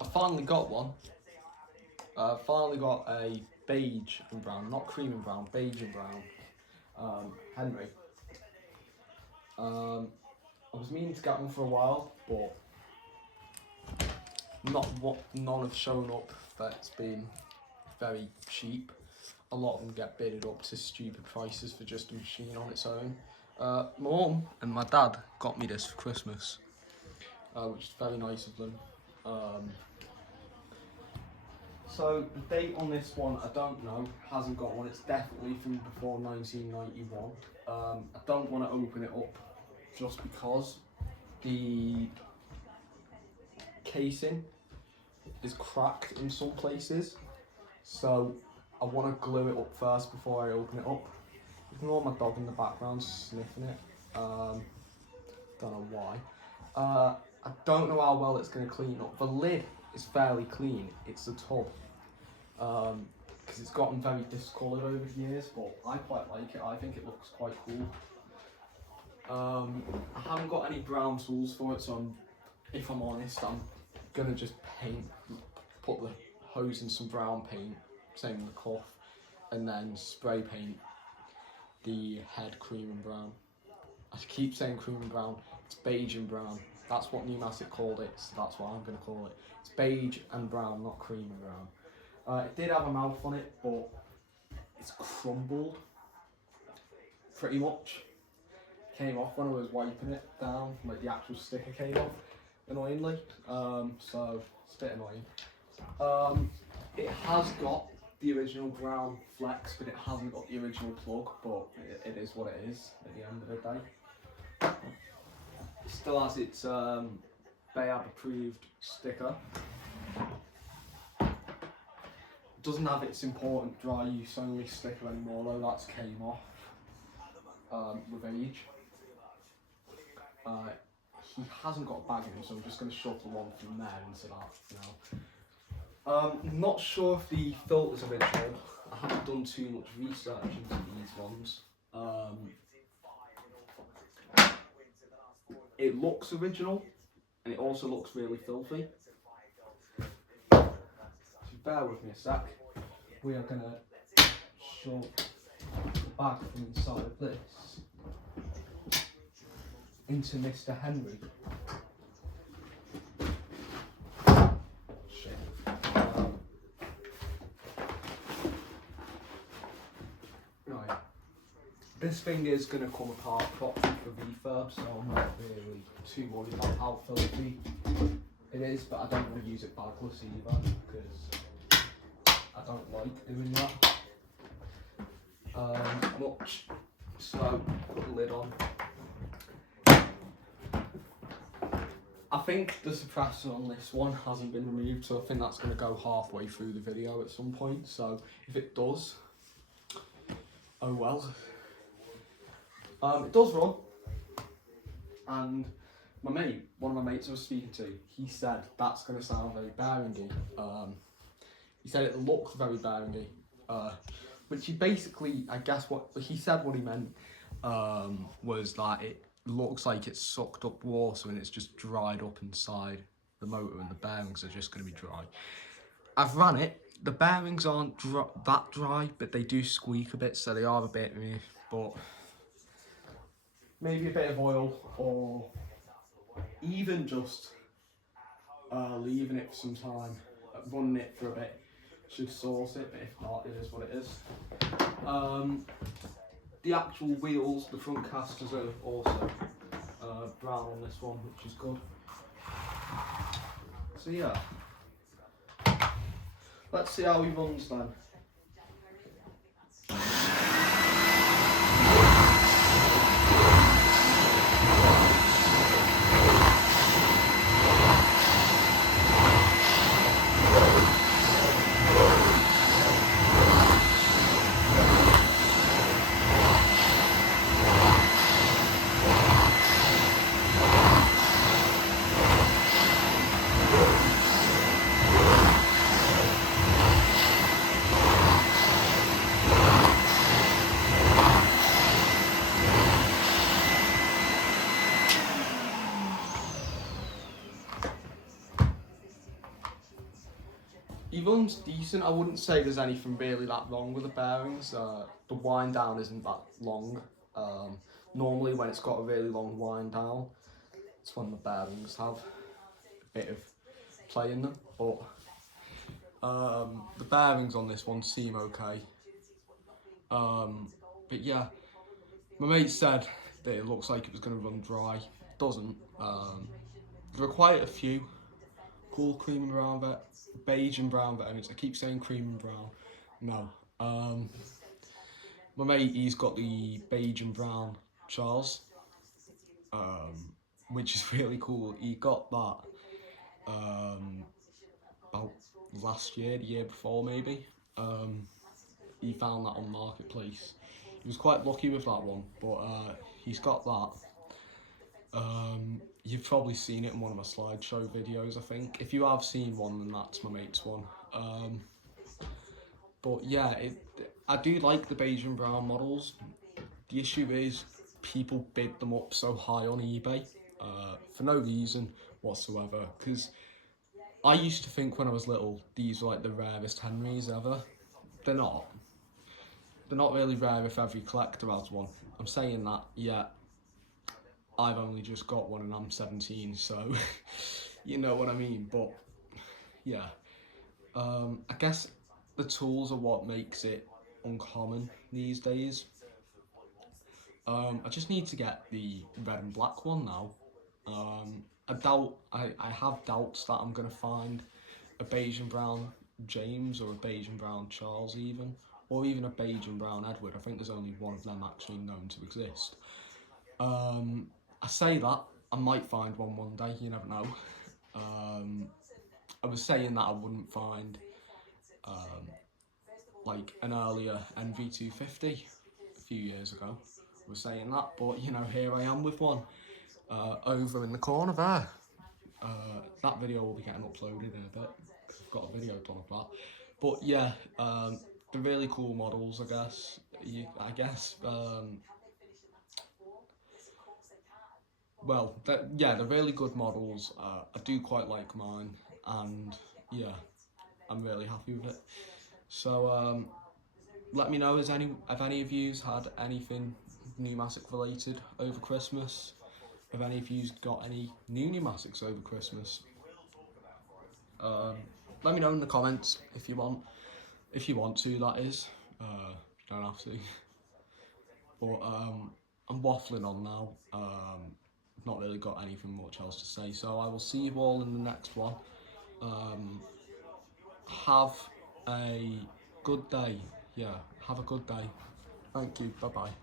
I finally got one. I finally got a beige and brown, not cream and brown, beige and brown Henry. I was meaning to get one for a while, but none have shown up that's been very cheap. A lot of them get bidded up to stupid prices for just a machine on its own. My mum and my dad got me this for Christmas, which is very nice of them. So the date on this one, I don't know, hasn't got one. It's definitely from before 1991. I don't want to open it up just because the casing is cracked in some places. So I want to glue it up first before I open it up. Ignore my dog in the background sniffing it. Don't know why. I don't know how well it's going to clean up. The lid is fairly clean. It's the tub. Because it's gotten very discoloured over the years, but I quite like it. I think it looks quite cool. I haven't got any brown tools for it, so if I'm honest, I'm gonna just put the hose in some brown paint, same with the cuff, and then spray paint the head cream and brown. I keep saying cream and brown, it's beige and brown. That's what Numatic called it, so that's what I'm gonna call it. It's beige and brown, not cream and brown. It did have a mouth on it, but it's crumbled pretty much. Came off when I was wiping it down, like the actual sticker came off, annoyingly. So it's a bit annoying. It has got the original brown flex, but it hasn't got the original plug, but it is what it is at the end of the day. It still has its Beige approved sticker. Doesn't have its important dry use only sticker anymore though, that's came off with age. He hasn't got a bag in him, so I'm just going to shove the one from there into that now. Not sure if the filter's original. I haven't done too much research into these ones. It looks original, and it also looks really filthy. Bear with me a sec. We are going to shove the bag from inside of this into Mr. Henry. Shit. Right. This thing is going to come apart properly for refurb, so I'm not really too worried about how filthy it is, but I don't want to use it bagless either, because I don't like doing that much. So put the lid on. I think the suppressor on this one hasn't been removed, so I think that's going to go halfway through the video at some point. So if it does, oh well. It does run, and one of my mates I was speaking to, he said that's going to sound very bearingy. He said it looks very bearingy, which he basically, I guess what he said, what he meant was that it looks like it's sucked up water and it's just dried up inside the motor, and the bearings are just going to be dry. I've ran it. The bearings aren't that dry, but they do squeak a bit, so they are a bit, but maybe a bit of oil, or even just leaving it for some time, running it for a bit, should sort it, but if not, it is what it is. The actual wheels, the front casters are also brown on this one, which is good. So yeah, let's see how he runs then. he runs decent. I wouldn't say there's anything really that wrong with the bearings. The wind down isn't that long. Normally when it's got a really long wind down, it's when the bearings have a bit of play in them. But the bearings on this one seem okay. But yeah, my mate said that it looks like it was going to run dry. It doesn't. There are quite a few cool cream and brown beige and brown bearings. I keep saying cream and brown. No. My mate, he's got the beige and brown Charles, which is really cool. He got that about last year, the year before maybe. He found that on Marketplace. He was quite lucky with that one, but he's got that. You've probably seen it in one of my slideshow videos, I think. If you have seen one, then that's my mate's one. But yeah, I do like the beige and brown models. The issue is people bid them up so high on eBay for no reason whatsoever. Because I used to think when I was little, these were like the rarest Henrys ever. They're not. They're not really rare if every collector has one. I'm saying that, yeah. I've only just got one and I'm 17, so you know what I mean. But yeah, I guess the tools are what makes it uncommon these days. I just need to get the red and black one now. I have doubts that I'm gonna find a beige and brown James or a beige and brown Charles even, or even a beige and brown Edward. I think there's only one of them actually known to exist. I say that, I might find one day, you never know. I was saying that I wouldn't find like an earlier NV250 a few years ago. I was saying that, but you know, here I am with one over in the corner there. That video will be getting uploaded in a bit because I've got a video done of that. But yeah, they're really cool models, I guess. Well, they're really good models. I do quite like mine, and yeah, I'm really happy with it. So let me know, have any of you had anything numatic related over Christmas? Have any of you got any new pneumatics over Christmas? Let me know in the comments if you want to, that is. You don't have to. But I'm waffling on now. I've not really got anything much else to say, so I will see you all in the next one. Have a good day. Yeah, have a good day. Thank you. Bye bye.